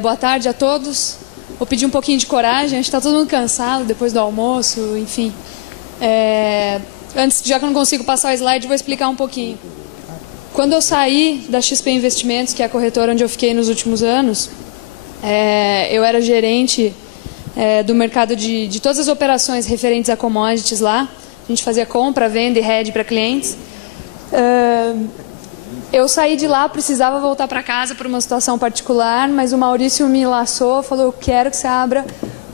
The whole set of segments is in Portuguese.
Boa tarde a todos. Vou pedir um pouquinho de coragem, a gente está todo mundo cansado depois do almoço, enfim. Antes, já que eu não consigo passar o slide, vou explicar um pouquinho. Quando eu saí da XP Investimentos, que é a corretora onde eu fiquei nos últimos anos, eu era gerente do mercado de todas as operações referentes a commodities lá. A gente fazia compra, venda e hedge para clientes. Eu saí de lá, precisava voltar para casa por uma situação particular, mas o Maurício me laçou, falou: eu quero que você abra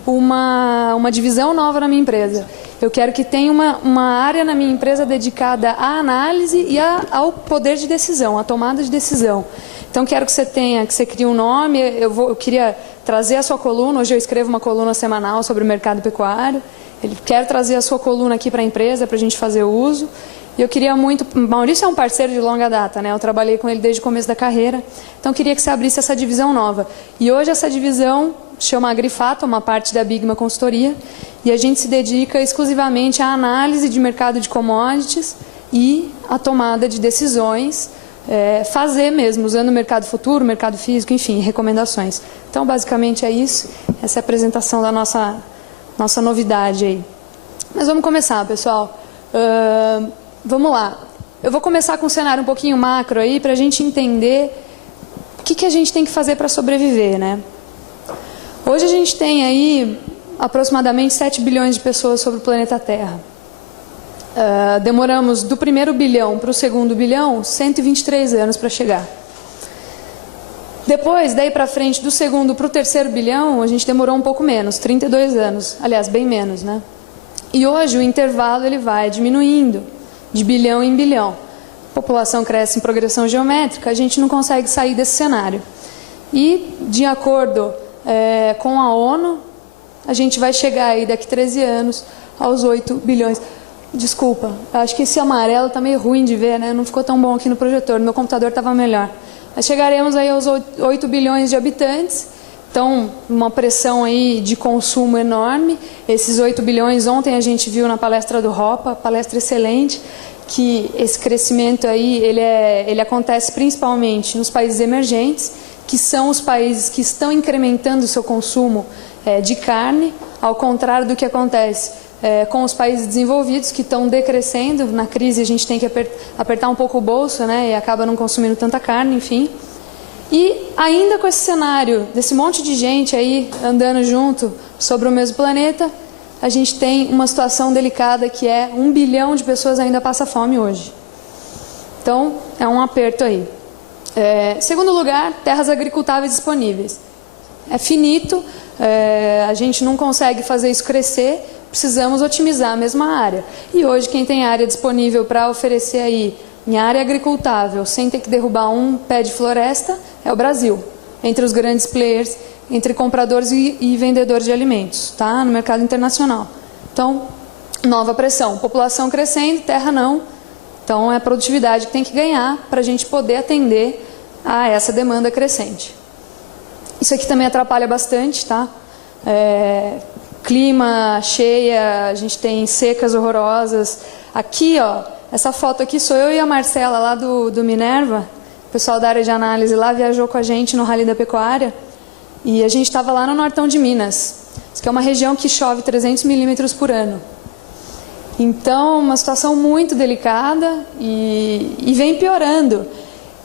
uma divisão nova na minha empresa. Eu quero que tenha uma área na minha empresa dedicada à análise e ao poder de decisão, à tomada de decisão. Então, quero que você crie um nome. Eu queria trazer a sua coluna. Hoje eu escrevo uma coluna semanal sobre o mercado pecuário. Quero trazer a sua coluna aqui para a empresa, para a gente fazer uso. E eu queria muito... Maurício é um parceiro de longa data, né? Eu trabalhei com ele desde o começo da carreira. Então, eu queria que você abrisse essa divisão nova. E hoje essa divisão chama Agrifato, uma parte da Bigma Consultoria. E a gente se dedica exclusivamente à análise de mercado de commodities e à tomada de decisões, fazer mesmo, usando o mercado futuro, mercado físico, enfim, recomendações. Então, basicamente é isso. Essa é a apresentação da nossa novidade aí. Mas vamos começar, pessoal. Vamos lá. Eu vou começar com um cenário um pouquinho macro aí, para a gente entender o que a gente tem que fazer para sobreviver, né? Hoje a gente tem aí aproximadamente 7 bilhões de pessoas sobre o planeta Terra. Demoramos do primeiro bilhão para o segundo bilhão 123 anos para chegar. Depois, daí para frente, do segundo para o terceiro bilhão, a gente demorou um pouco menos, 32 anos. Aliás, bem menos, né? E hoje o intervalo ele vai diminuindo, de bilhão em bilhão. A população cresce em progressão geométrica, a gente não consegue sair desse cenário. E, de acordo com a ONU, a gente vai chegar aí daqui a 13 anos aos 8 bilhões. Desculpa, acho que esse amarelo está meio ruim de ver, né? Não ficou tão bom aqui no projetor, no meu computador estava melhor. Mas chegaremos aí aos 8 bilhões de habitantes, então uma pressão aí de consumo enorme. Esses 8 bilhões, ontem a gente viu na palestra do Ropa, palestra excelente, que esse crescimento aí, ele acontece principalmente nos países emergentes, que são os países que estão incrementando o seu consumo de carne, ao contrário do que acontece com os países desenvolvidos, que estão decrescendo. Na crise a gente tem que apertar um pouco o bolso, né, e acaba não consumindo tanta carne, enfim. E ainda com esse cenário desse monte de gente aí andando junto sobre o mesmo planeta, a gente tem uma situação delicada, que é 1 bilhão de pessoas ainda passa fome hoje. Então, é um aperto aí. Segundo lugar, terras agricultáveis disponíveis. É finito, a gente não consegue fazer isso crescer, precisamos otimizar a mesma área. E hoje quem tem área disponível para oferecer aí em área agricultável, sem ter que derrubar um pé de floresta, é o Brasil. Entre os grandes players, entre compradores e vendedores de alimentos, tá? No mercado internacional. Então, nova pressão. População crescendo, terra não. Então, é a produtividade que tem que ganhar para a gente poder atender a essa demanda crescente. Isso aqui também atrapalha bastante, tá? Clima, cheia, a gente tem secas horrorosas. Aqui, ó, essa foto aqui sou eu e a Marcela lá do Minerva. O pessoal da área de análise lá viajou com a gente no Rally da Pecuária. E a gente estava lá no nortão de Minas. Isso que é uma região que chove 300 milímetros por ano. Então, uma situação muito delicada e vem piorando.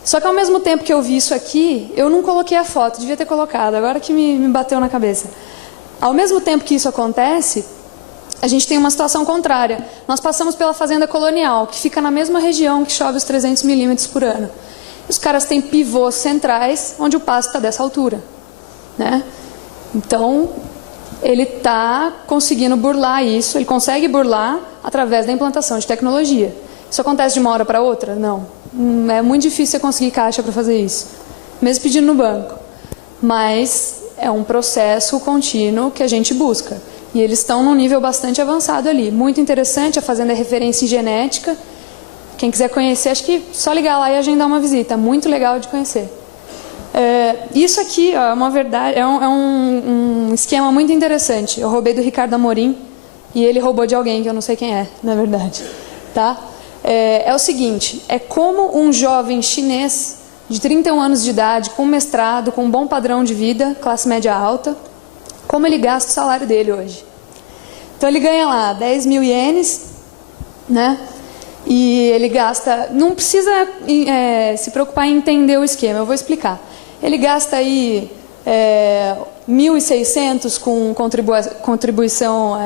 Só que ao mesmo tempo que eu vi isso aqui, eu não coloquei a foto, devia ter colocado, agora que me bateu na cabeça. Ao mesmo tempo que isso acontece, a gente tem uma situação contrária. Nós passamos pela fazenda colonial, que fica na mesma região que chove os 300 milímetros por ano. Os caras têm pivôs centrais, onde o pasto está dessa altura, né? Então, ele está conseguindo burlar isso, ele consegue burlar através da implantação de tecnologia. Isso acontece de uma hora para outra? Não. É muito difícil você conseguir caixa para fazer isso, mesmo pedindo no banco. Mas é um processo contínuo que a gente busca. E eles estão num nível bastante avançado ali. Muito interessante, a fazenda é referência em genética. Quem quiser conhecer, acho que só ligar lá e agendar uma visita. Muito legal de conhecer. Isso aqui, ó, é uma verdade, é um esquema muito interessante. Eu roubei do Ricardo Amorim e ele roubou de alguém que eu não sei quem é, na verdade. Tá? É o seguinte, é como um jovem chinês de 31 anos de idade, com mestrado, com um bom padrão de vida, classe média alta, como ele gasta o salário dele hoje. Então ele ganha lá 10 mil ienes, né? E ele gasta, não precisa se preocupar em entender o esquema, eu vou explicar. Ele gasta aí 1.600 com contribuição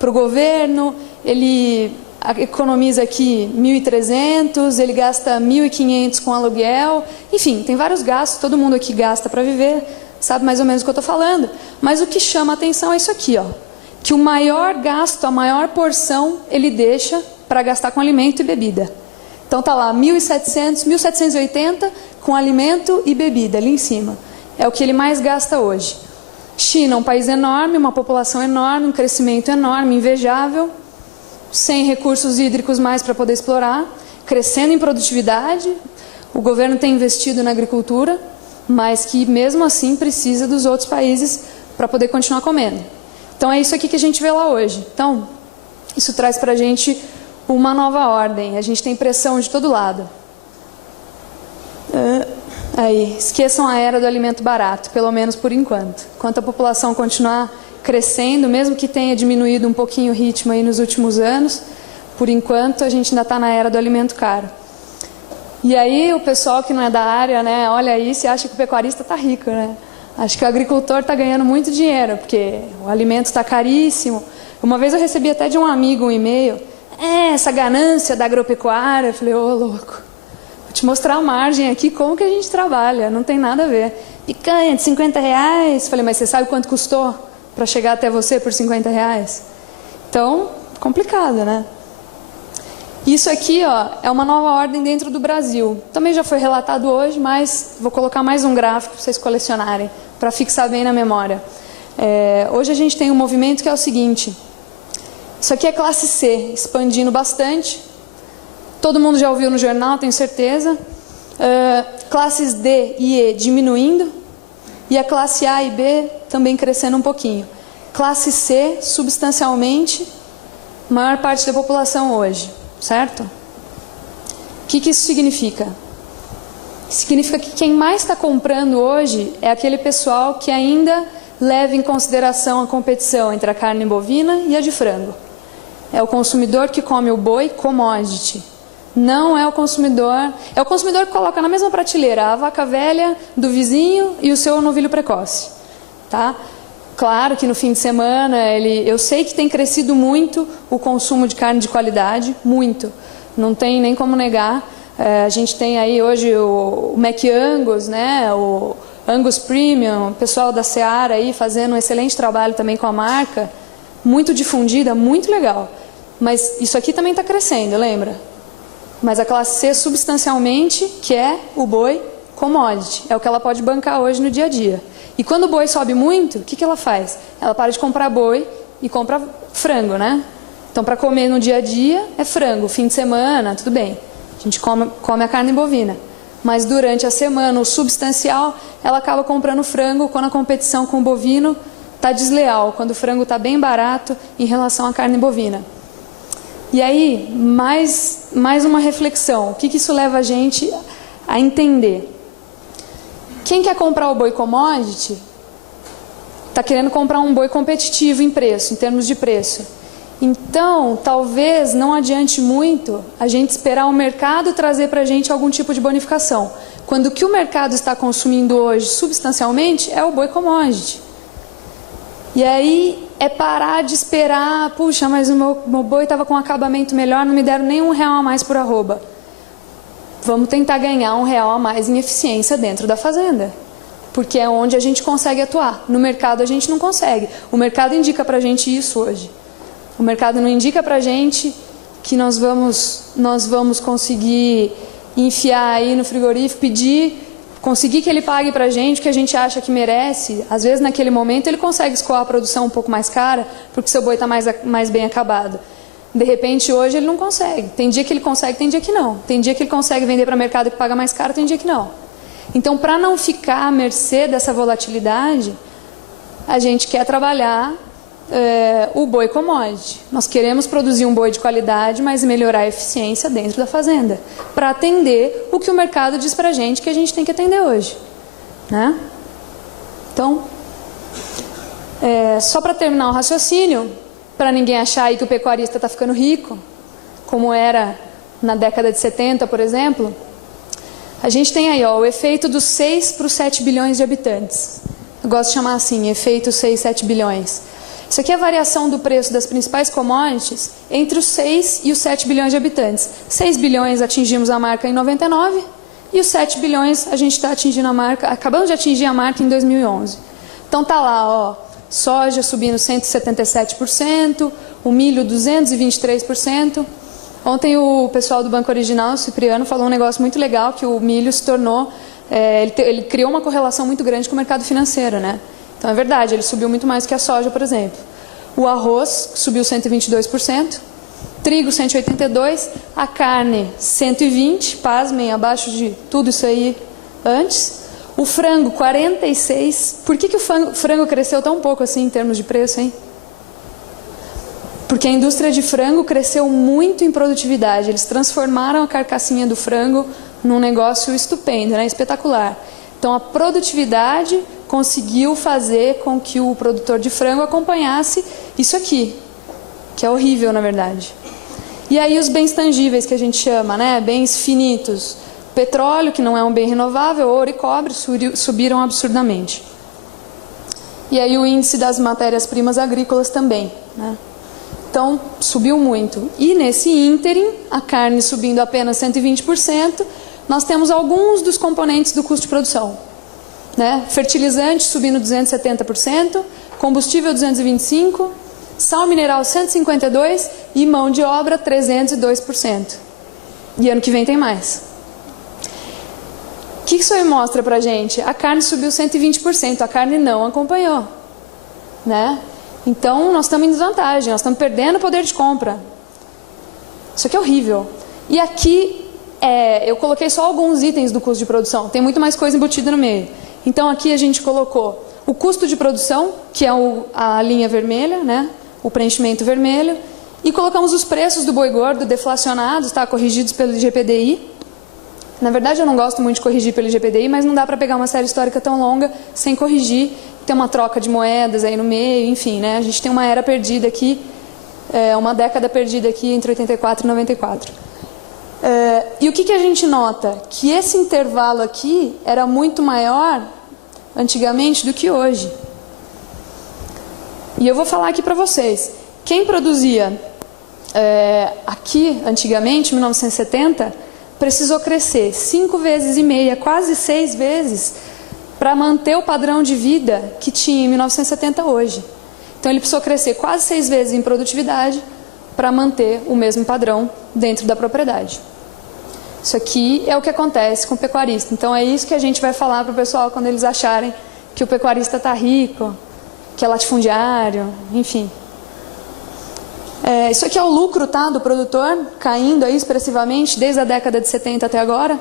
para o governo, ele economiza aqui 1.300, ele gasta 1.500 com aluguel, enfim, tem vários gastos, todo mundo aqui gasta para viver, sabe mais ou menos o que eu estou falando. Mas o que chama a atenção é isso aqui, ó, que o maior gasto, a maior porção, ele deixa para gastar com alimento e bebida. Então tá lá 1.700, 1.780 com alimento e bebida ali em cima. É o que ele mais gasta hoje. China, um país enorme, uma população enorme, um crescimento enorme, invejável, sem recursos hídricos mais para poder explorar, crescendo em produtividade. O governo tem investido na agricultura, mas que mesmo assim precisa dos outros países para poder continuar comendo. Então é isso aqui que a gente vê lá hoje. Então, isso traz para a gente uma nova ordem. A gente tem pressão de todo lado. Aí, esqueçam a era do alimento barato, pelo menos por enquanto. Enquanto a população continuar crescendo, mesmo que tenha diminuído um pouquinho o ritmo aí nos últimos anos, por enquanto a gente ainda está na era do alimento caro. E aí o pessoal que não é da área, né, olha isso e acha que o pecuarista está rico, né? Acho que o agricultor está ganhando muito dinheiro, porque o alimento está caríssimo. Uma vez eu recebi até de um amigo um e-mail, essa ganância da agropecuária. Eu falei, ô louco, vou te mostrar a margem aqui, como que a gente trabalha, não tem nada a ver. Picanha de 50 reais, falei, mas você sabe quanto custou para chegar até você por 50 reais? Então, complicado, né? Isso aqui, ó, é uma nova ordem dentro do Brasil. Também já foi relatado hoje, mas vou colocar mais um gráfico para vocês colecionarem, para fixar bem na memória. Hoje a gente tem um movimento que é o seguinte. Isso aqui é classe C, expandindo bastante. Todo mundo já ouviu no jornal, tenho certeza. Classes D e E diminuindo. E a classe A e B também crescendo um pouquinho. Classe C, substancialmente, maior parte da população hoje. Certo? O que isso significa? Significa que quem mais está comprando hoje é aquele pessoal que ainda leva em consideração a competição entre a carne bovina e a de frango. É o consumidor que come o boi commodity. Não é o consumidor... É o consumidor que coloca na mesma prateleira a vaca velha do vizinho e o seu novilho precoce. Tá? Claro que no fim de semana, eu sei que tem crescido muito o consumo de carne de qualidade, muito. Não tem nem como negar. A gente tem aí hoje o Mac Angus, né? O Angus Premium, o pessoal da Seara aí fazendo um excelente trabalho também com a marca. Muito difundida, muito legal. Mas isso aqui também está crescendo, lembra? Mas a classe C substancialmente, que é o boi commodity, é o que ela pode bancar hoje no dia a dia. E quando o boi sobe muito, o que ela faz? Ela para de comprar boi e compra frango, né? Então, para comer no dia a dia, é frango. Fim de semana, tudo bem. A gente come a carne bovina. Mas durante a semana, o substancial, ela acaba comprando frango quando a competição com o bovino está desleal, quando o frango está bem barato em relação à carne bovina. E aí, mais uma reflexão. O que isso leva a gente a entender? Quem quer comprar o boi commodity está querendo comprar um boi competitivo em preço, em termos de preço. Então, talvez não adiante muito a gente esperar o mercado trazer para a gente algum tipo de bonificação. Quando o que o mercado está consumindo hoje substancialmente é o boi commodity. E aí é parar de esperar, puxa, mas o meu boi estava com um acabamento melhor, não me deram nem R$1 a mais por arroba. Vamos tentar ganhar R$1 a mais em eficiência dentro da fazenda. Porque é onde a gente consegue atuar. No mercado a gente não consegue. O mercado indica para a gente isso hoje. O mercado não indica para a gente que nós vamos conseguir enfiar aí no frigorífico, conseguir que ele pague para a gente o que a gente acha que merece. Às vezes naquele momento ele consegue escoar a produção um pouco mais cara, porque seu boi está mais bem acabado. De repente, hoje ele não consegue. Tem dia que ele consegue, tem dia que não. Tem dia que ele consegue vender para mercado que paga mais caro, tem dia que não. Então, para não ficar à mercê dessa volatilidade, a gente quer trabalhar o boi commodity. Nós queremos produzir um boi de qualidade, mas melhorar a eficiência dentro da fazenda, para atender o que o mercado diz para a gente que a gente tem que atender hoje, né? Então, só para terminar o raciocínio, para ninguém achar aí que o pecuarista está ficando rico, como era na década de 70, por exemplo, a gente tem aí o efeito dos 6 para os 7 bilhões de habitantes. Eu gosto de chamar assim, efeito 6, 7 bilhões. Isso aqui é a variação do preço das principais commodities entre os 6 e os 7 bilhões de habitantes. 6 bilhões atingimos a marca em 99 e os 7 bilhões a gente está atingindo a marca, acabamos de atingir a marca em 2011. Então tá lá, soja subindo 177%, o milho 223%. Ontem o pessoal do Banco Original, o Cipriano, falou um negócio muito legal, que o milho se tornou, ele criou uma correlação muito grande com o mercado financeiro, né? Então é verdade, ele subiu muito mais que a soja, por exemplo. O arroz subiu 122%, trigo 182%, a carne 120%, pasmem, abaixo de tudo isso aí antes. O frango 46%. Por que o frango cresceu tão pouco assim em termos de preço, hein? Porque a indústria de frango cresceu muito em produtividade. Eles transformaram a carcassinha do frango num negócio estupendo, né? Espetacular. Então a produtividade conseguiu fazer com que o produtor de frango acompanhasse isso aqui, que é horrível na verdade. E aí os bens tangíveis que a gente chama, né? Bens finitos. Petróleo, que não é um bem renovável, ouro e cobre subiram absurdamente. E aí o índice das matérias-primas agrícolas também, né? Então, subiu muito. E nesse ínterim, a carne subindo apenas 120%, nós temos alguns dos componentes do custo de produção, né? Fertilizante subindo 270%, combustível 225%, sal mineral 152% e mão de obra 302%. E ano que vem tem mais. O que isso aí mostra pra gente? A carne subiu 120%, a carne não acompanhou, né? Então, nós estamos em desvantagem, nós estamos perdendo o poder de compra. Isso aqui é horrível. E aqui, eu coloquei só alguns itens do custo de produção, tem muito mais coisa embutida no meio. Então, aqui a gente colocou o custo de produção, que é a linha vermelha, né? O preenchimento vermelho, e colocamos os preços do boi gordo deflacionados, tá? Corrigidos pelo IGPDI. Na verdade, eu não gosto muito de corrigir pelo IGPDI, mas não dá para pegar uma série histórica tão longa sem corrigir. Tem uma troca de moedas aí no meio, enfim, né? A gente tem uma era perdida aqui, uma década perdida aqui entre 84 e 94. E o que a gente nota? Que esse intervalo aqui era muito maior antigamente do que hoje. E eu vou falar aqui para vocês. Quem produzia aqui antigamente, em 1970, precisou crescer 5,5 vezes, quase 6 vezes, para manter o padrão de vida que tinha em 1970 hoje. Então ele precisou crescer quase 6 vezes em produtividade para manter o mesmo padrão dentro da propriedade. Isso aqui é o que acontece com o pecuarista. Então é isso que a gente vai falar para o pessoal quando eles acharem que o pecuarista está rico, que é latifundiário, enfim. Isso aqui é o lucro, tá, do produtor, caindo aí expressivamente desde a década de 70 até agora.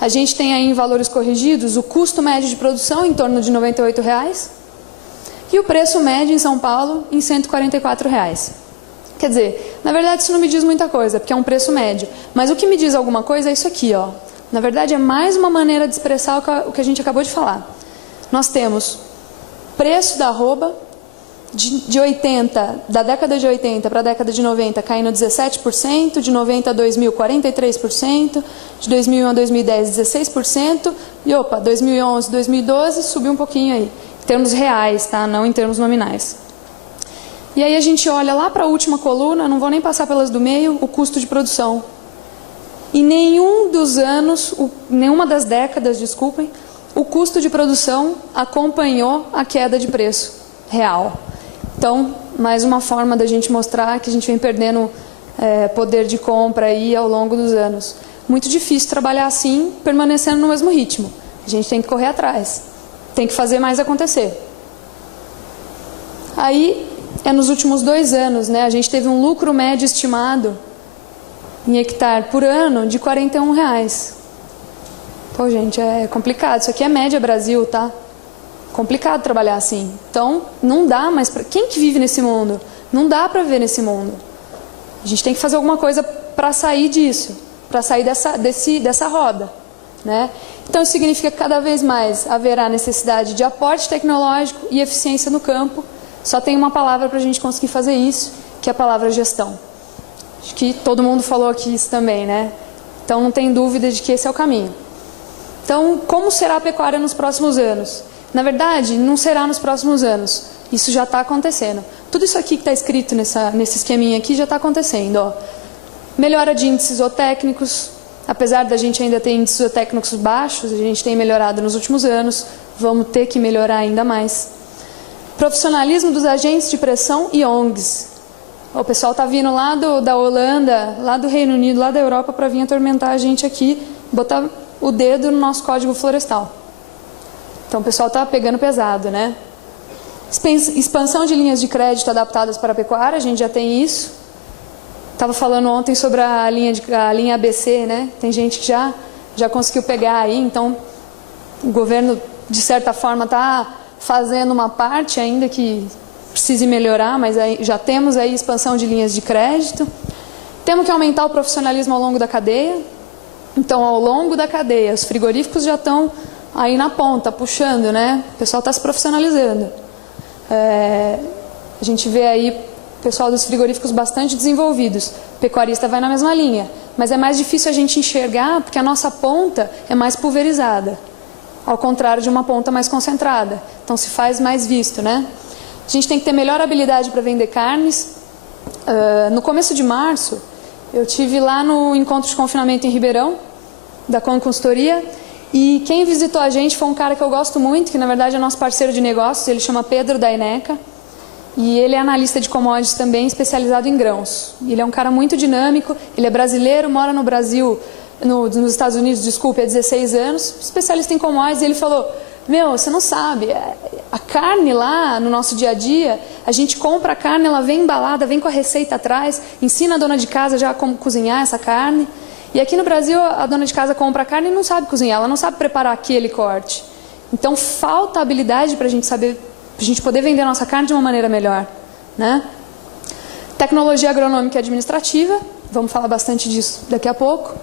A gente tem aí em valores corrigidos o custo médio de produção em torno de R$ 98,00 e o preço médio em São Paulo em R$ 144,00. Quer dizer, na verdade isso não me diz muita coisa, porque é um preço médio. Mas o que me diz alguma coisa é isso aqui, ó. Na verdade é mais uma maneira de expressar o que a gente acabou de falar. Nós temos preço da arroba da década de 80 para a década de 90 caindo 17%, de 90 a 2000 43%, de 2001 a 2010 16% e 2011, 2012 subiu um pouquinho aí, em termos reais, tá? Não em termos nominais. E aí a gente olha lá para a última coluna, não vou nem passar pelas do meio, o custo de produção. Em nenhum dos anos, nenhuma das décadas, desculpem, o custo de produção acompanhou a queda de preço real. Então, mais uma forma da gente mostrar que a gente vem perdendo poder de compra aí ao longo dos anos. Muito difícil trabalhar assim, permanecendo no mesmo ritmo. A gente tem que correr atrás, tem que fazer mais acontecer. Aí, nos últimos 2 anos, né, a gente teve um lucro médio estimado em hectare por ano de R$ 41,00. Pô, gente, é complicado. Isso aqui é média Brasil, tá? complicado trabalhar assim. Então, não dá mais para... Quem que vive nesse mundo? Não dá para viver nesse mundo. A gente tem que fazer alguma coisa para sair disso, para sair dessa roda, né? Então, isso significa que cada vez mais haverá necessidade de aporte tecnológico e eficiência no campo. Só tem uma palavra para a gente conseguir fazer isso, que é a palavra gestão. Acho que todo mundo falou aqui isso também, né? Então, não tem dúvida de que esse é o caminho. Então, como será a pecuária nos próximos anos? Na verdade, não será nos próximos anos. Isso já está acontecendo. Tudo isso aqui que está escrito nesse esqueminha aqui já está acontecendo. Ó. Melhora de índices zootécnicos. Apesar da gente ainda ter índices zootécnicos baixos, a gente tem melhorado nos últimos anos. Vamos ter que melhorar ainda mais. Profissionalismo dos agentes de pressão e ONGs. O pessoal está vindo lá da Holanda, lá do Reino Unido, lá da Europa, para vir atormentar a gente aqui, botar o dedo no nosso Código Florestal. Então o pessoal está pegando pesado, né? Expansão de linhas de crédito adaptadas para a pecuária, a gente já tem isso. Estava falando ontem sobre a linha ABC, né? Tem gente que já conseguiu pegar aí, então o governo, de certa forma, está fazendo uma parte, ainda que precise melhorar, mas aí, já temos aí expansão de linhas de crédito. Temos que aumentar o profissionalismo ao longo da cadeia. Então, ao longo da cadeia, os frigoríficos já estão aí na ponta, puxando, né? O pessoal está se profissionalizando. A gente vê aí o pessoal dos frigoríficos bastante desenvolvidos. O pecuarista vai na mesma linha, mas é mais difícil a gente enxergar porque a nossa ponta é mais pulverizada, ao contrário de uma ponta mais concentrada. Então, se faz mais visto, né? A gente tem que ter melhor habilidade para vender carnes. No começo de março, eu tive lá no encontro de confinamento em Ribeirão, da Consultoria, e quem visitou a gente foi um cara que eu gosto muito, que na verdade é nosso parceiro de negócios, ele chama Pedro da Ineca, e ele é analista de commodities também, especializado em grãos. Ele é um cara muito dinâmico, ele é brasileiro, mora no Brasil, nos Estados Unidos, desculpe, há 16 anos, especialista em commodities, e ele falou: meu, você não sabe, a carne lá no nosso dia a dia, a gente compra a carne, ela vem embalada, vem com a receita atrás, ensina a dona de casa já como cozinhar essa carne. E aqui no Brasil, a dona de casa compra a carne e não sabe cozinhar, ela não sabe preparar aquele corte. Então, falta habilidade para a gente saber, para a gente poder vender a nossa carne de uma maneira melhor, né? Tecnologia agronômica e administrativa, vamos falar bastante disso daqui a pouco.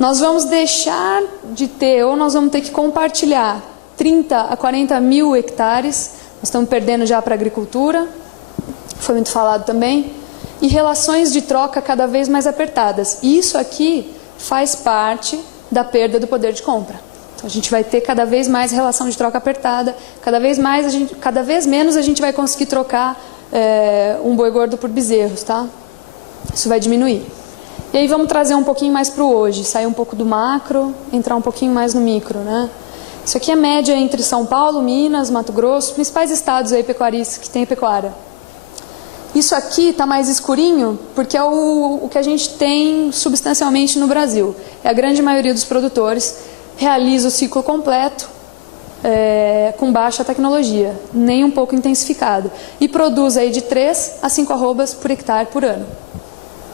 Nós vamos deixar de ter, ou nós vamos ter que compartilhar 30 a 40 mil hectares, nós estamos perdendo já para a agricultura, foi muito falado também, e relações de troca cada vez mais apertadas. E isso aqui faz parte da perda do poder de compra. Então, a gente vai ter cada vez mais relação de troca apertada, cada vez menos a gente vai conseguir trocar um boi gordo por bezerros, tá? Isso vai diminuir. E aí vamos trazer um pouquinho mais para o hoje, sair um pouco do macro, entrar um pouquinho mais no micro, né? Isso aqui é média entre São Paulo, Minas, Mato Grosso, principais estados aí pecuaristas que tem pecuária. Isso aqui está mais escurinho porque é o que a gente tem substancialmente no Brasil. A grande maioria dos produtores realiza o ciclo completo com baixa tecnologia, nem um pouco intensificado. E produz aí de 3 a 5 arrobas por hectare por ano.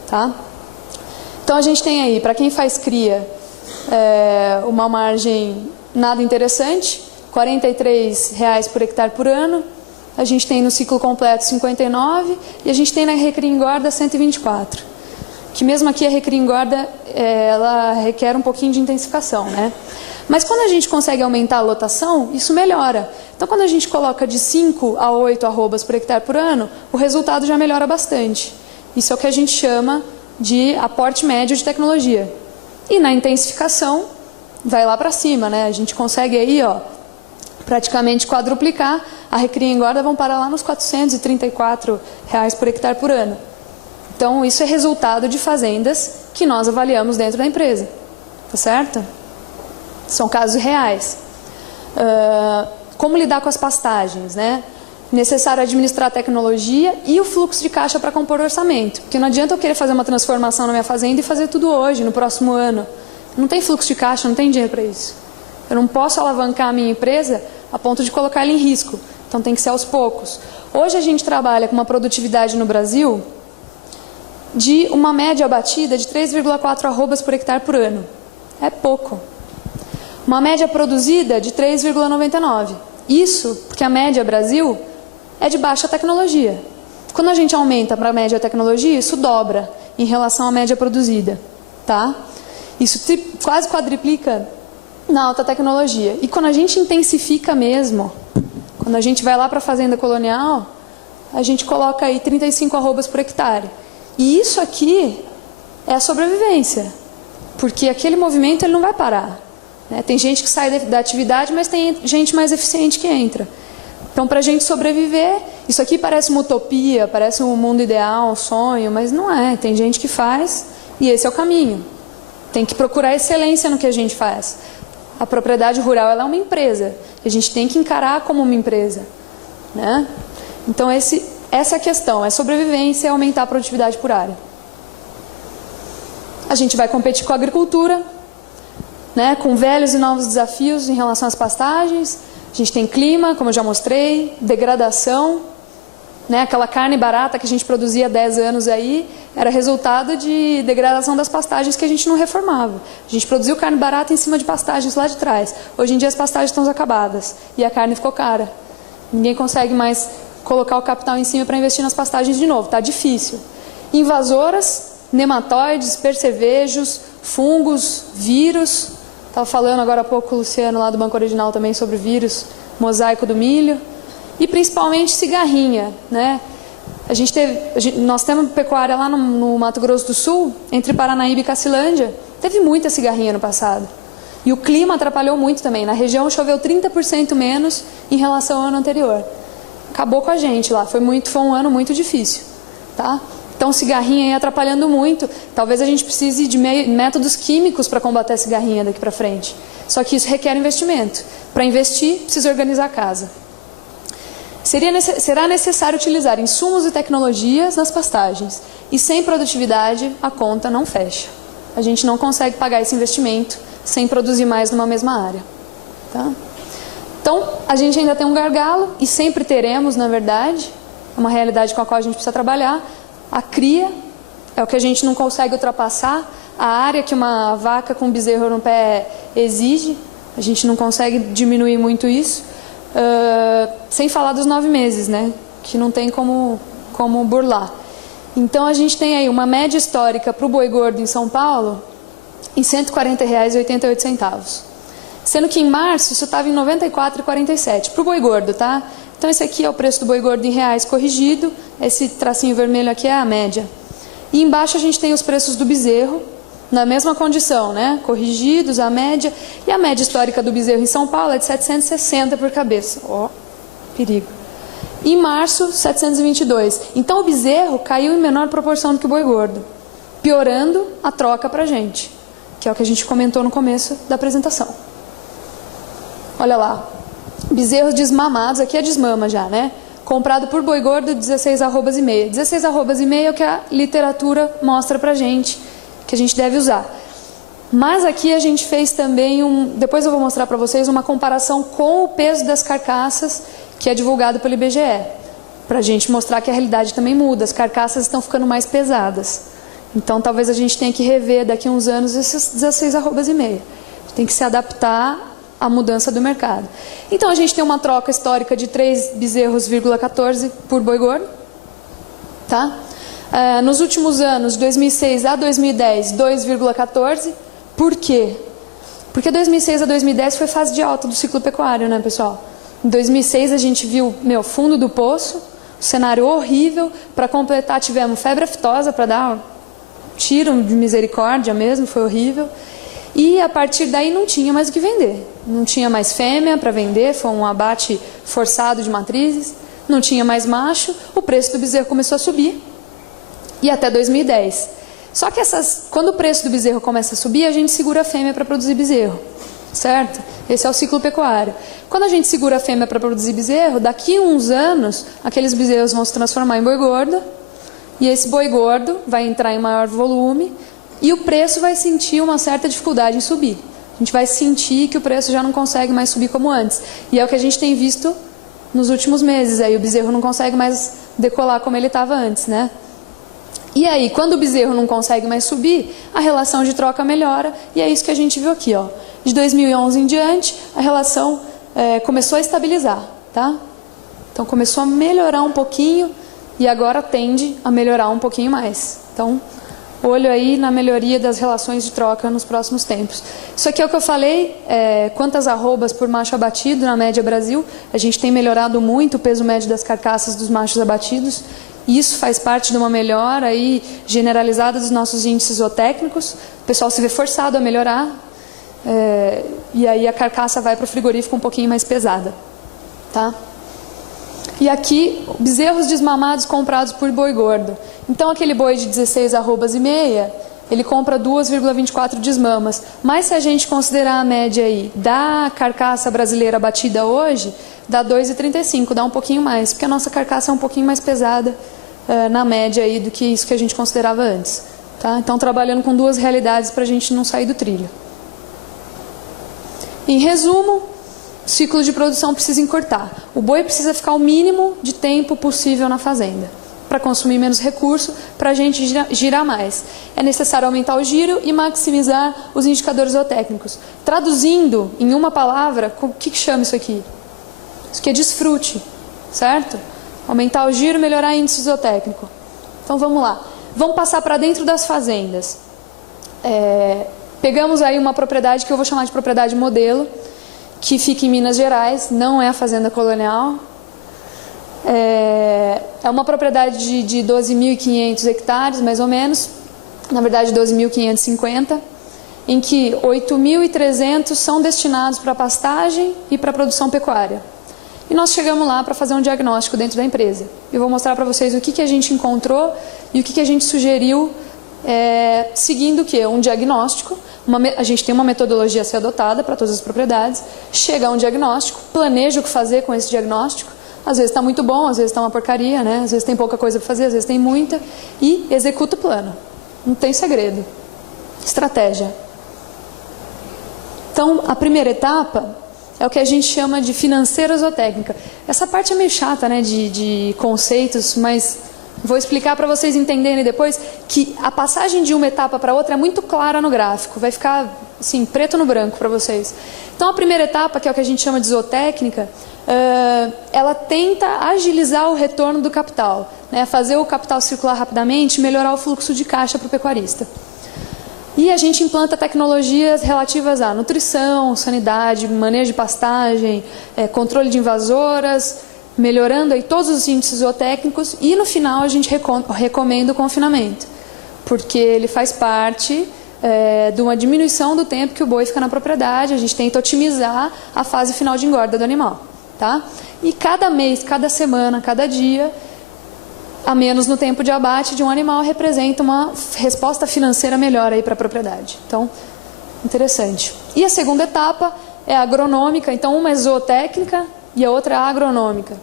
Tá? Então a gente tem aí, para quem faz cria, uma margem nada interessante, R$ 43,00 por hectare por ano. A gente tem no ciclo completo 59 e a gente tem na recria engorda 124. Que mesmo aqui a recria engorda, ela requer um pouquinho de intensificação, né? Mas quando a gente consegue aumentar a lotação, isso melhora. Então quando a gente coloca de 5 a 8 arrobas por hectare por ano, o resultado já melhora bastante. Isso é o que a gente chama de aporte médio de tecnologia. E na intensificação, vai lá para cima, né? A gente consegue aí, ó, praticamente quadruplicar, a recria e engorda vão parar lá nos R$ 434,00 por hectare por ano. Então, isso é resultado de fazendas que nós avaliamos dentro da empresa. Tá certo? São casos reais. Como lidar com as pastagens, né? Necessário administrar a tecnologia e o fluxo de caixa para compor o orçamento. Porque não adianta eu querer fazer uma transformação na minha fazenda e fazer tudo hoje, no próximo ano. Não tem fluxo de caixa, não tem dinheiro para isso. Eu não posso alavancar a minha empresa a ponto de colocar ela em risco. Então tem que ser aos poucos. Hoje a gente trabalha com uma produtividade no Brasil de uma média abatida de 3,4 arrobas por hectare por ano. É pouco. Uma média produzida de 3,99. Isso porque a média Brasil é de baixa tecnologia. Quando a gente aumenta para a média tecnologia, isso dobra em relação à média produzida, tá? Isso quase quadriplica na alta tecnologia. E quando a gente intensifica mesmo, quando a gente vai lá para a fazenda colonial, a gente coloca aí 35 arrobas por hectare. E isso aqui é a sobrevivência, porque aquele movimento ele não vai parar, né? Tem gente que sai da atividade, mas tem gente mais eficiente que entra. Então, para a gente sobreviver, isso aqui parece uma utopia, parece um mundo ideal, um sonho, mas não é. Tem gente que faz e esse é o caminho. Tem que procurar excelência no que a gente faz. A propriedade rural ela é uma empresa. A gente tem que encarar como uma empresa, né? Então, essa é a questão. É sobrevivência e aumentar a produtividade por área. A gente vai competir com a agricultura, né? Com velhos e novos desafios em relação às pastagens. A gente tem clima, como eu já mostrei, degradação, né? Aquela carne barata que a gente produzia há 10 anos aí, era resultado de degradação das pastagens que a gente não reformava. A gente produziu carne barata em cima de pastagens lá de trás. Hoje em dia as pastagens estão acabadas e a carne ficou cara. Ninguém consegue mais colocar o capital em cima para investir nas pastagens de novo, está difícil. Invasoras, nematóides, percevejos, fungos, vírus. Estava falando agora há pouco com o Luciano lá do Banco Original também sobre vírus, mosaico do milho. E principalmente cigarrinha, né? Nós temos pecuária lá no Mato Grosso do Sul, entre Paranaíba e Cacilândia. Teve muita cigarrinha no passado. E o clima atrapalhou muito também. Na região choveu 30% menos em relação ao ano anterior. Acabou com a gente lá. Foi um ano muito difícil, tá? Então, cigarrinha aí atrapalhando muito. Talvez a gente precise de métodos químicos para combater a cigarrinha daqui para frente. Só que isso requer investimento. Para investir, precisa organizar a casa. Será necessário utilizar insumos e tecnologias nas pastagens. E sem produtividade, a conta não fecha. A gente não consegue pagar esse investimento sem produzir mais numa mesma área, tá? Então, a gente ainda tem um gargalo, e sempre teremos, na verdade, é uma realidade com a qual a gente precisa trabalhar. A cria é o que a gente não consegue ultrapassar, a área que uma vaca com bezerro no pé exige, a gente não consegue diminuir muito isso, sem falar dos 9 meses, né? Que não tem como burlar. Então, a gente tem aí uma média histórica para o boi gordo em São Paulo em R$ 140,88. Sendo que em março isso estava em R$ 94,47 para o boi gordo, tá? Então esse aqui é o preço do boi gordo em reais corrigido, esse tracinho vermelho aqui é a média. E embaixo a gente tem os preços do bezerro, na mesma condição, né? Corrigidos, a média. E a média histórica do bezerro em São Paulo é de 760 por cabeça. Ó, perigo. E em março, 722. Então o bezerro caiu em menor proporção do que o boi gordo, piorando a troca para a gente, que é o que a gente comentou no começo da apresentação. Olha lá, bezerros desmamados, aqui é desmama já, né? Comprado por boi gordo, 16 arrobas e meia. 16 arrobas e meia é o que a literatura mostra pra gente, que a gente deve usar. Mas aqui a gente fez também depois eu vou mostrar para vocês uma comparação com o peso das carcaças, que é divulgado pelo IBGE, pra gente mostrar que a realidade também muda, as carcaças estão ficando mais pesadas. Então talvez a gente tenha que rever daqui a uns anos esses 16 arrobas e meia. Tem que se adaptar a mudança do mercado. Então a gente tem uma troca histórica de 3 bezerros,14 por boi gordo, tá? Nos últimos anos, de 2006 a 2010, 2,14. Por quê? Porque 2006 a 2010 foi fase de alta do ciclo pecuário, né, pessoal? Em 2006 a gente viu, fundo do poço, cenário horrível. Para completar, tivemos febre aftosa para dar um tiro de misericórdia mesmo, foi horrível. E a partir daí não tinha mais o que vender. Não tinha mais fêmea para vender, foi um abate forçado de matrizes. Não tinha mais macho, o preço do bezerro começou a subir. E até 2010. Só que quando o preço do bezerro começa a subir, a gente segura a fêmea para produzir bezerro. Certo? Esse é o ciclo pecuário. Quando a gente segura a fêmea para produzir bezerro, daqui a uns anos, aqueles bezerros vão se transformar em boi gordo. E esse boi gordo vai entrar em maior volume. E o preço vai sentir uma certa dificuldade em subir. A gente vai sentir que o preço já não consegue mais subir como antes. E é o que a gente tem visto nos últimos meses. Aí o bezerro não consegue mais decolar como ele estava antes, né? E aí, quando o bezerro não consegue mais subir, a relação de troca melhora. E é isso que a gente viu aqui, ó. De 2011 em diante, a relação começou a estabilizar, tá? Então começou a melhorar um pouquinho e agora tende a melhorar um pouquinho mais. Então, olho aí na melhoria das relações de troca nos próximos tempos. Isso aqui é o que eu falei, quantas arrobas por macho abatido na média Brasil. A gente tem melhorado muito o peso médio das carcaças dos machos abatidos. Isso faz parte de uma melhora aí generalizada dos nossos índices zootécnicos. O pessoal se vê forçado a melhorar. E aí a carcaça vai para o frigorífico um pouquinho mais pesada. Tá? E aqui, bezerros desmamados comprados por boi gordo. Então, aquele boi de 16 arrobas e meia, ele compra 2,24 desmamas. Mas se a gente considerar a média aí da carcaça brasileira abatida hoje, dá 2,35, dá um pouquinho mais, porque a nossa carcaça é um pouquinho mais pesada na média aí do que isso que a gente considerava antes. Tá? Então, trabalhando com duas realidades para a gente não sair do trilho. Em resumo, o ciclo de produção precisa encurtar. O boi precisa ficar o mínimo de tempo possível na fazenda, para consumir menos recurso, para a gente girar mais. É necessário aumentar o giro e maximizar os indicadores zootécnicos. Traduzindo em uma palavra, o que chama isso aqui? Isso aqui é desfrute, certo? Aumentar o giro e melhorar o índice zootécnico. Então vamos lá. Vamos passar para dentro das fazendas. Pegamos aí uma propriedade que eu vou chamar de propriedade modelo, que fica em Minas Gerais, não é a Fazenda Colonial. É uma propriedade de 12.500 hectares, mais ou menos, na verdade 12.550, em que 8.300 são destinados para pastagem e para produção pecuária. E nós chegamos lá para fazer um diagnóstico dentro da empresa. Eu vou mostrar para vocês o que a gente encontrou e o que a gente sugeriu, seguindo o quê? Um diagnóstico. A gente tem uma metodologia a ser adotada para todas as propriedades. Chega a um diagnóstico, planeja o que fazer com esse diagnóstico. Às vezes está muito bom, às vezes está uma porcaria, né? Às vezes tem pouca coisa para fazer, às vezes tem muita. E executa o plano. Não tem segredo. Estratégia. Então, a primeira etapa é o que a gente chama de financeira zootécnica. Essa parte é meio chata, né, de conceitos, mas vou explicar para vocês entenderem depois que a passagem de uma etapa para outra é muito clara no gráfico. Vai ficar, assim, preto no branco para vocês. Então, a primeira etapa, que é o que a gente chama de zootécnica, ela tenta agilizar o retorno do capital, né, fazer o capital circular rapidamente e melhorar o fluxo de caixa para o pecuarista. E a gente implanta tecnologias relativas à nutrição, sanidade, manejo de pastagem, controle de invasoras, melhorando aí todos os índices zootécnicos, e no final a gente recomenda o confinamento, porque ele faz parte de uma diminuição do tempo que o boi fica na propriedade. A gente tenta otimizar a fase final de engorda do animal. Tá? E cada mês, cada semana, cada dia a menos no tempo de abate de um animal representa uma resposta financeira melhor aí para a propriedade. Então, interessante. E a segunda etapa é a agronômica. Então, uma é zootécnica e a outra é agronômica.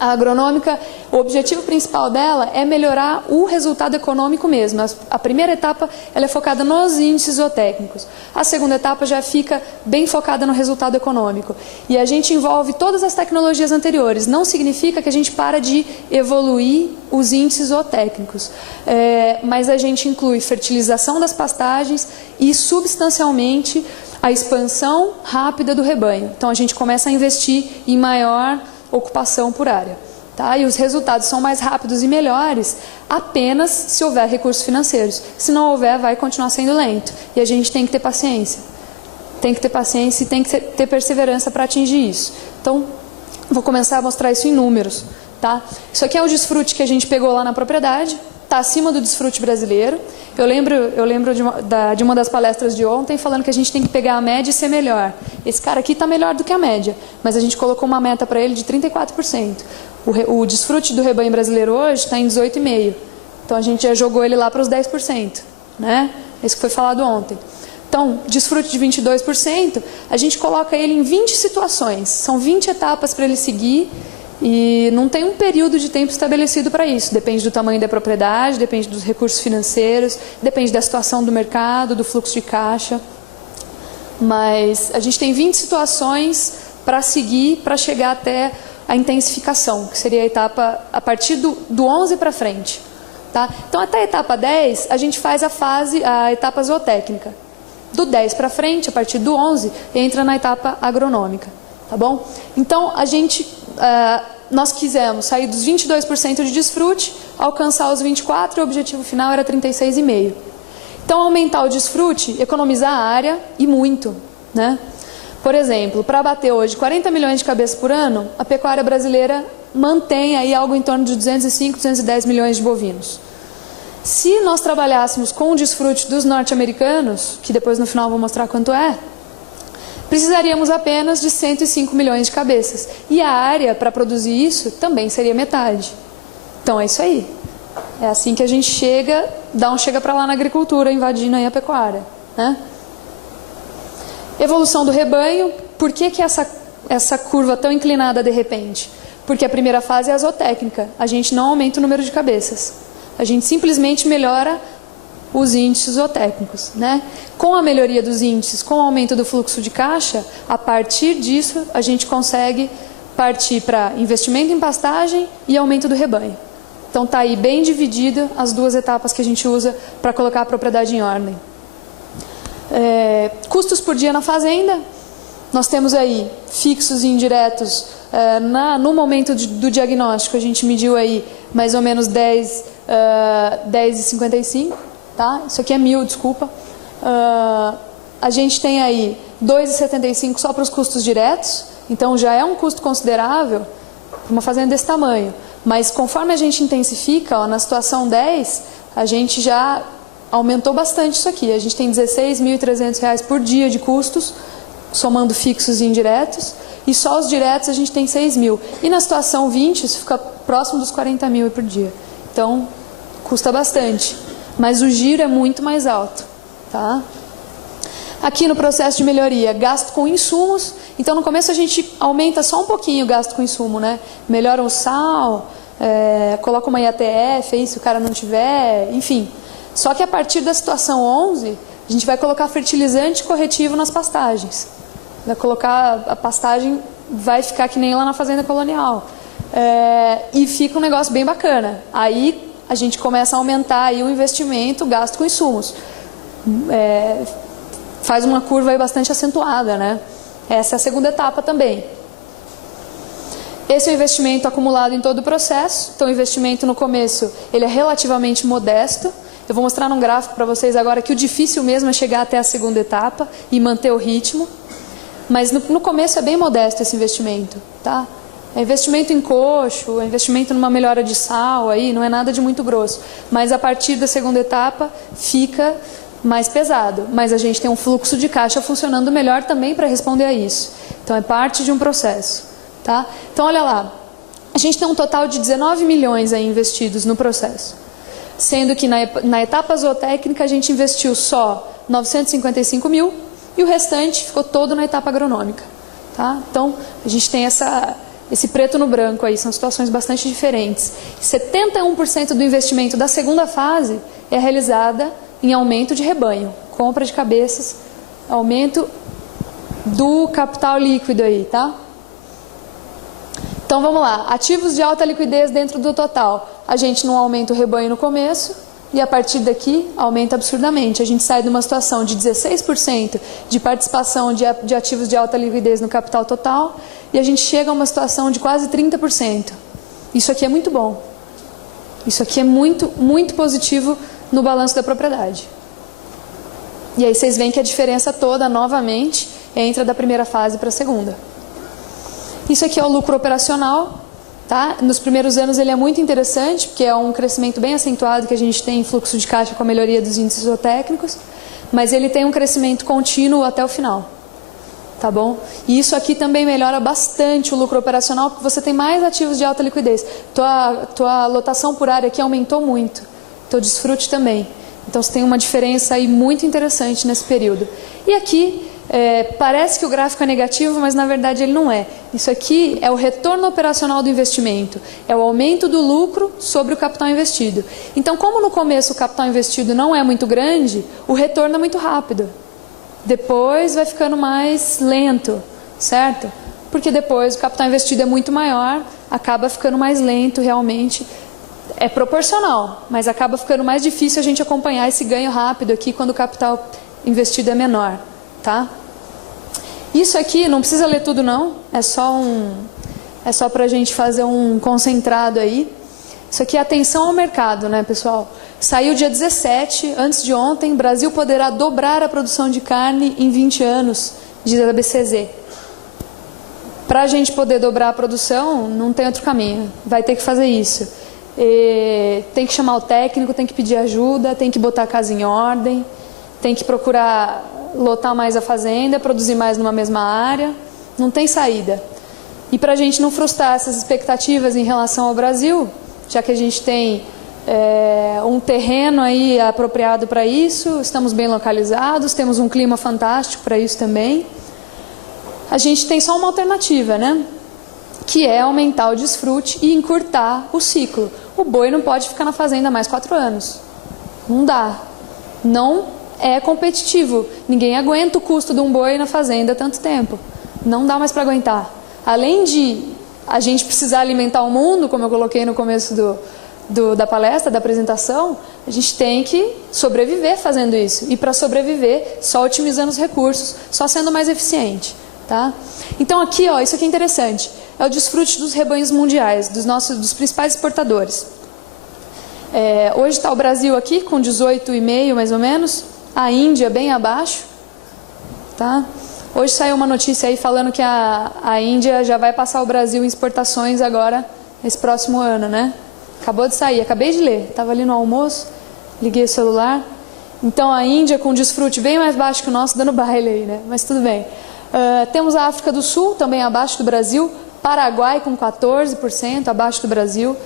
A agronômica, o objetivo principal dela é melhorar o resultado econômico mesmo. A primeira etapa ela é focada nos índices zootécnicos. A segunda etapa já fica bem focada no resultado econômico. E a gente envolve todas as tecnologias anteriores. Não significa que a gente para de evoluir os índices zootécnicos. Mas a gente inclui fertilização das pastagens e, substancialmente, a expansão rápida do rebanho. Então, a gente começa a investir em maior ocupação por área. Tá? E os resultados são mais rápidos e melhores apenas se houver recursos financeiros. Se não houver, vai continuar sendo lento. E a gente tem que ter paciência. Tem que ter paciência e tem que ter perseverança para atingir isso. Então, vou começar a mostrar isso em números. Tá? Isso aqui é o desfrute que a gente pegou lá na propriedade. Está acima do desfrute brasileiro. Eu lembro de uma das palestras de ontem falando que a gente tem que pegar a média e ser melhor. Esse cara aqui está melhor do que a média, mas a gente colocou uma meta para ele de 34%. O desfrute do rebanho brasileiro hoje está em 18,5%. Então a gente já jogou ele lá para os 10%. Né? Isso que foi falado ontem. Então, desfrute de 22%, a gente coloca ele em 20 situações. São 20 etapas para ele seguir. E não tem um período de tempo estabelecido para isso. Depende do tamanho da propriedade, depende dos recursos financeiros, depende da situação do mercado, do fluxo de caixa. Mas a gente tem 20 situações para seguir, para chegar até a intensificação, que seria a etapa a partir do 11 para frente. Tá? Então, até a etapa 10, a gente faz a etapa zootécnica. Do 10 para frente, a partir do 11, entra na etapa agronômica. tá bom? Então, nós quisemos sair dos 22% de desfrute, alcançar os 24% e o objetivo final era 36,5%. Então, aumentar o desfrute, economizar a área e muito, né? Por exemplo, para bater hoje 40 milhões de cabeças por ano, a pecuária brasileira mantém aí algo em torno de 205, 210 milhões de bovinos. Se nós trabalhássemos com o desfrute dos norte-americanos, que depois no final eu vou mostrar quanto é, precisaríamos apenas de 105 milhões de cabeças. E a área para produzir isso também seria metade. Então é isso aí. É assim que a gente dá um chega para lá na agricultura, invadindo aí a pecuária, né? Evolução do rebanho. Por que essa curva tão inclinada de repente? Porque a primeira fase é a zootécnica. A gente não aumenta o número de cabeças. A gente simplesmente melhora os índices zootécnicos, né? Com a melhoria dos índices, com o aumento do fluxo de caixa, a partir disso a gente consegue partir para investimento em pastagem e aumento do rebanho. Então está aí bem dividido as duas etapas que a gente usa para colocar a propriedade em ordem. Custos por dia na fazenda, nós temos aí fixos e indiretos. No momento do diagnóstico a gente mediu aí mais ou menos 10,55, tá? Isso aqui é 1.000, desculpa. A gente tem aí 2,75 só para os custos diretos, então já é um custo considerável para uma fazenda desse tamanho. Mas conforme a gente intensifica, na situação 10, a gente já aumentou bastante isso aqui. A gente tem R$ 16.300 por dia de custos, somando fixos e indiretos, e só os diretos a gente tem 6.000. E na situação 20, isso fica próximo dos 40.000 por dia. Então, custa bastante. Mas o giro é muito mais alto, tá? Aqui no processo de melhoria, gasto com insumos. Então, no começo a gente aumenta só um pouquinho o gasto com insumo, né? Melhora o sal, coloca uma IATF aí se o cara não tiver, enfim. Só que a partir da situação 11, a gente vai colocar fertilizante corretivo nas pastagens. Vai colocar, a pastagem vai ficar que nem lá na fazenda colonial. E fica um negócio bem bacana. Aí a gente começa a aumentar aí o investimento, o gasto com insumos. Faz uma curva aí bastante acentuada, né? Essa é a segunda etapa também. Esse é o investimento acumulado em todo o processo. Então o investimento no começo ele é relativamente modesto. Eu vou mostrar num gráfico para vocês agora que o difícil mesmo é chegar até a segunda etapa e manter o ritmo. Mas no começo é bem modesto esse investimento, tá? É investimento em coxo, é investimento numa melhora de sal, aí, não é nada de muito grosso. Mas a partir da segunda etapa fica mais pesado. Mas a gente tem um fluxo de caixa funcionando melhor também para responder a isso. Então é parte de um processo, tá? Então olha lá, a gente tem um total de 19 milhões aí investidos no processo. Sendo que na etapa zootécnica a gente investiu só 955 mil e o restante ficou todo na etapa agronômica, tá? Então a gente tem esse preto no branco aí, são situações bastante diferentes. 71% do investimento da segunda fase é realizada em aumento de rebanho, compra de cabeças, aumento do capital líquido aí, tá? Então vamos lá, ativos de alta liquidez dentro do total. A gente não aumenta o rebanho no começo e a partir daqui aumenta absurdamente. A gente sai de uma situação de 16% de participação de ativos de alta liquidez no capital total e a gente chega a uma situação de quase 30%. Isso aqui é muito bom. Isso aqui é muito, muito positivo no balanço da propriedade. E aí vocês veem que a diferença toda, novamente, entra da primeira fase para a segunda. Isso aqui é o lucro operacional, tá? Nos primeiros anos ele é muito interessante, porque é um crescimento bem acentuado que a gente tem em fluxo de caixa com a melhoria dos índices zootécnicos, mas ele tem um crescimento contínuo até o final, tá bom? E isso aqui também melhora bastante o lucro operacional, porque você tem mais ativos de alta liquidez. Tua lotação por área aqui aumentou muito, teu desfrute também. Então você tem uma diferença aí muito interessante nesse período. E aqui parece que o gráfico é negativo, mas na verdade ele não é. Isso aqui é o retorno operacional do investimento, é o aumento do lucro sobre o capital investido. Então, como no começo o capital investido não é muito grande, o retorno é muito rápido. Depois vai ficando mais lento, certo? Porque depois o capital investido é muito maior, acaba ficando mais lento realmente. É proporcional, mas acaba ficando mais difícil a gente acompanhar esse ganho rápido aqui quando o capital investido é menor. Tá? Isso aqui, não precisa ler tudo não, é só para a gente fazer um concentrado aí. Isso aqui é atenção ao mercado, né, pessoal? Saiu dia 17, antes de ontem, Brasil poderá dobrar a produção de carne em 20 anos, diz a BCZ. Para a gente poder dobrar a produção, não tem outro caminho, vai ter que fazer isso. Tem que chamar o técnico, tem que pedir ajuda, tem que botar a casa em ordem, tem que procurar lotar mais a fazenda, produzir mais numa mesma área, não tem saída. E para a gente não frustrar essas expectativas em relação ao Brasil, já que a gente tem um terreno aí apropriado para isso, estamos bem localizados, temos um clima fantástico para isso também, a gente tem só uma alternativa, né? Que é aumentar o desfrute e encurtar o ciclo. O boi não pode ficar na fazenda mais 4 anos. Não dá. Não é competitivo. Ninguém aguenta o custo de um boi na fazenda tanto tempo. Não dá mais para aguentar. Além de a gente precisar alimentar o mundo, como eu coloquei no começo da palestra, da apresentação, a gente tem que sobreviver fazendo isso. E para sobreviver, só otimizando os recursos, só sendo mais eficiente. Tá? Então aqui, ó, isso aqui é interessante. É o desfrute dos rebanhos mundiais, dos principais exportadores. Hoje está o Brasil aqui com 18,5 mais ou menos, a Índia bem abaixo. Tá? Hoje saiu uma notícia aí falando que a Índia já vai passar o Brasil em exportações agora, esse próximo ano, né? Acabou de sair, acabei de ler, estava ali no almoço, liguei o celular. Então a Índia com desfrute bem mais baixo que o nosso, dando baile aí, né? Mas tudo bem. Temos a África do Sul, também abaixo do Brasil, Paraguai com 14%, abaixo do Brasil.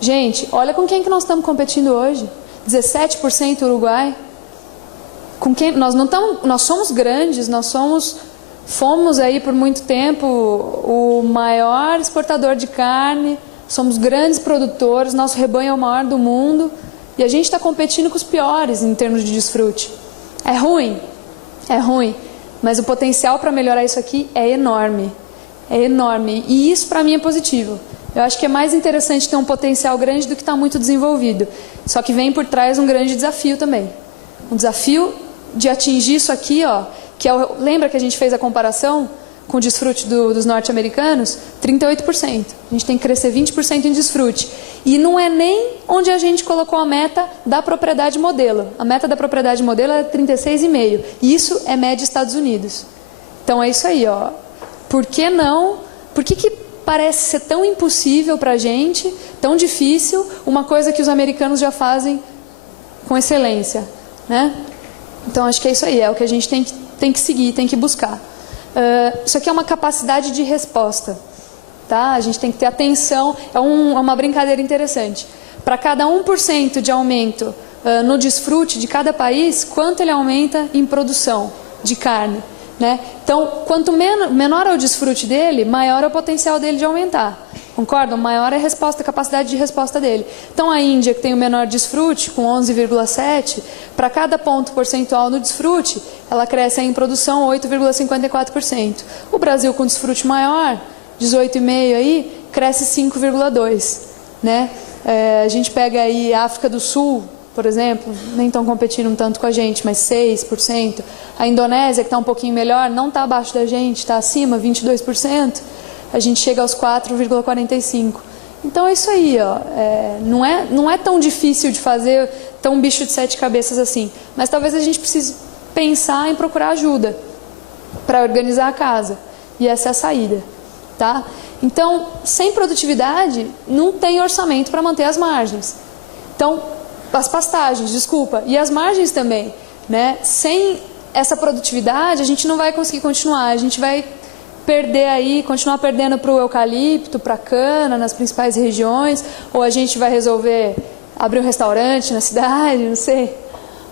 Gente, olha com quem que nós estamos competindo hoje. 17% Uruguai. Com quem nós somos grandes, fomos aí por muito tempo o maior exportador de carne, somos grandes produtores, nosso rebanho é o maior do mundo e a gente está competindo com os piores em termos de desfrute. É ruim, mas o potencial para melhorar isso aqui é enorme. É enorme. E isso para mim é positivo. Eu acho que é mais interessante ter um potencial grande do que estar muito desenvolvido. Só que vem por trás um grande desafio também. Um desafio de atingir isso aqui, ó, que lembra que a gente fez a comparação com o desfrute dos norte-americanos? 38%. A gente tem que crescer 20% em desfrute. E não é nem onde a gente colocou a meta da propriedade modelo. A meta da propriedade modelo é 36,5%. E isso é média Estados Unidos. Então é isso aí, ó. Por que não? Por que parece ser tão impossível para a gente, tão difícil, uma coisa que os americanos já fazem com excelência, né? Então acho que é isso aí, é o que a gente tem que seguir, tem que buscar. Isso aqui é uma capacidade de resposta, tá? A gente tem que ter atenção, é uma brincadeira interessante. Para cada 1% de aumento no desfrute de cada país, quanto ele aumenta em produção de carne? Né? Então, quanto menor é o desfrute dele, maior é o potencial dele de aumentar. Concordam? Maior é a capacidade de resposta dele. Então, a Índia, que tem o menor desfrute, com 11,7%, para cada ponto percentual no desfrute, ela cresce em produção 8,54%. O Brasil, com desfrute maior, 18,5% aí, cresce 5,2%. Né? A gente pega aí a África do Sul, por exemplo, nem estão competindo tanto com a gente, mas 6%. A Indonésia, que está um pouquinho melhor, não está abaixo da gente, está acima, 22%. A gente chega aos 4,45%. Então é isso aí, ó. Não é tão difícil de fazer, tão bicho de 7 cabeças assim. Mas talvez a gente precise pensar em procurar ajuda para organizar a casa. E essa é a saída. Tá? Então, sem produtividade, não tem orçamento para manter as margens. Então, as pastagens, desculpa, e as margens também, né? Sem essa produtividade, a gente não vai conseguir continuar, a gente vai perder aí, continuar perdendo para o eucalipto, para a cana, nas principais regiões, ou a gente vai resolver abrir um restaurante na cidade, não sei.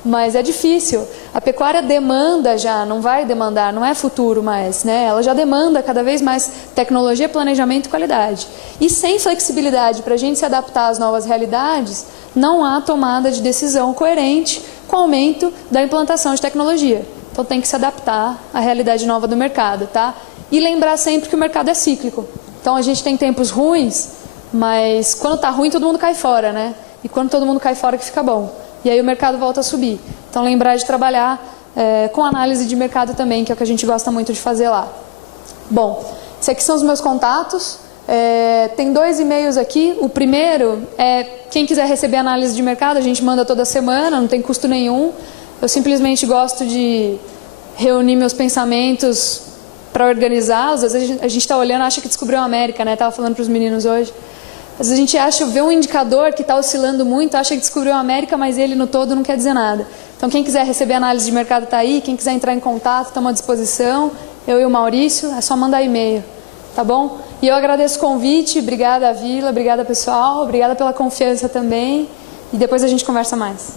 Mas é difícil. A pecuária demanda já, não vai demandar, não é futuro mais, né? Ela já demanda cada vez mais tecnologia, planejamento e qualidade. E sem flexibilidade para a gente se adaptar às novas realidades, não há tomada de decisão coerente com o aumento da implantação de tecnologia. Então tem que se adaptar à realidade nova do mercado, tá? E lembrar sempre que o mercado é cíclico. Então a gente tem tempos ruins, mas quando está ruim todo mundo cai fora, né? E quando todo mundo cai fora que fica bom. E aí o mercado volta a subir. Então lembrar de trabalhar com análise de mercado também, que é o que a gente gosta muito de fazer lá. Bom, esses aqui são os meus contatos. Tem 2 e-mails aqui. O primeiro é quem quiser receber análise de mercado, a gente manda toda semana, não tem custo nenhum. Eu simplesmente gosto de reunir meus pensamentos para organizá-los. Às vezes a gente está olhando, acha que descobriu a América, né? Estava falando para os meninos hoje. Às vezes a gente vê um indicador que está oscilando muito, acha que descobriu a América, mas ele no todo não quer dizer nada. Então quem quiser receber análise de mercado está aí, quem quiser entrar em contato, estamos à disposição. Eu e o Maurício, é só mandar e-mail, tá bom? E eu agradeço o convite, obrigada Vila, obrigada pessoal, obrigada pela confiança também. E depois a gente conversa mais.